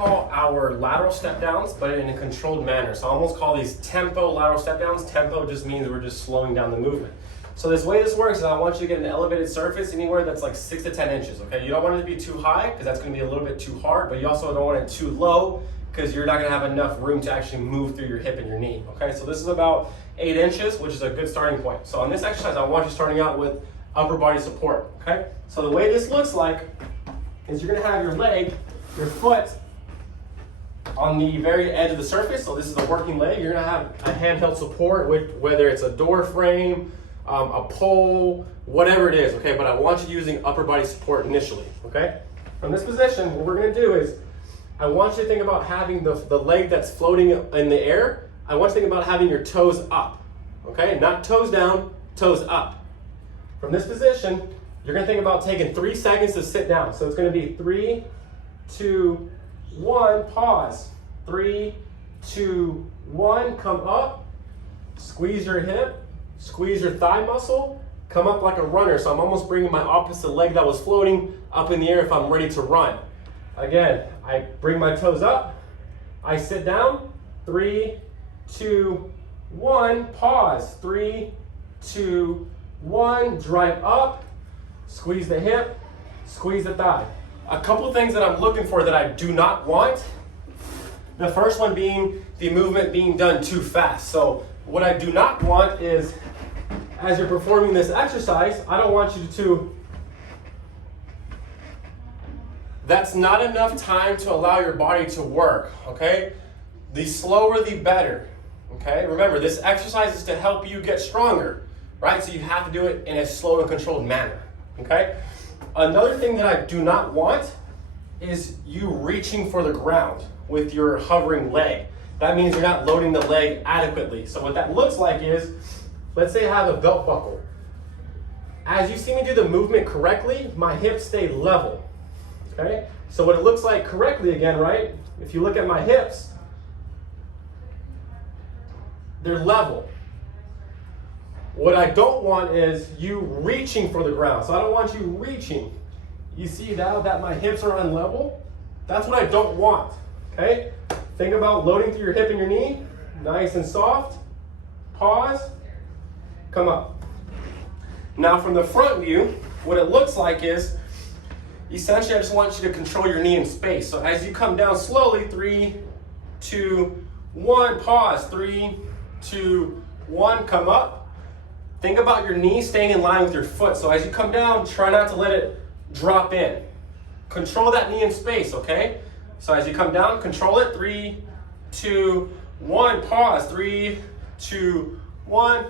call our lateral step downs, but in a controlled manner. So I almost call these tempo lateral step downs. Tempo just means we're just slowing down the movement. So this way this works is I want you to get an elevated surface anywhere that's like 6 to 10 inches, okay? You don't want it to be too high because that's gonna be a little bit too hard, but you also don't want it too low because you're not gonna have enough room to actually move through your hip and your knee, okay? So this is about 8 inches, which is a good starting point. So on this exercise, I want you starting out with upper body support, okay? So the way this looks like is you're gonna have your leg, your foot on the very edge of the surface. So this is the working leg. You're gonna have a handheld support, whether it's a door frame, a pole, whatever it is, okay? But I want you using upper body support initially, okay? From this position, what we're gonna do is, I want you to think about having the leg that's floating in the air. I want you to think about having your toes up, okay? Not toes down, toes up. From this position, you're gonna think about taking 3 seconds to sit down. So it's gonna be 3, 2, 1, pause. 3, 2, 1, come up, squeeze your hip, squeeze your thigh muscle, come up like a runner. So I'm almost bringing my opposite leg that was floating up in the air if I'm ready to run. Again, I bring my toes up, I sit down, 3, 2, 1, pause. 3, 2, 1, drive up, squeeze the hip, squeeze the thigh. A couple things that I'm looking for that I do not want. The first one being the movement being done too fast. So what I do not want is, as you're performing this exercise, I don't want you to, that's not enough time to allow your body to work, okay? The slower, the better, okay? Remember, this exercise is to help you get stronger, right? So you have to do it in a slow and controlled manner, okay? Another thing that I do not want is you reaching for the ground with your hovering leg. That means you're not loading the leg adequately. So what that looks like is, let's say I have a belt buckle. As you see me do the movement correctly, my hips stay level, okay? So what it looks like correctly again, right? If you look at my hips, they're level. What I don't want is you reaching for the ground. So I don't want you reaching. You see now that my hips are unlevel? That's what I don't want, okay? Think about loading through your hip and your knee, nice and soft. Pause, come up. Now from the front view, what it looks like is, essentially I just want you to control your knee in space. So as you come down slowly, 3, 2, 1, pause. 3, 2, 1, come up. Think about your knee staying in line with your foot. So as you come down, try not to let it drop in. Control that knee in space, okay? So as you come down, control it. 3, 2, 1, pause. 3, 2, 1,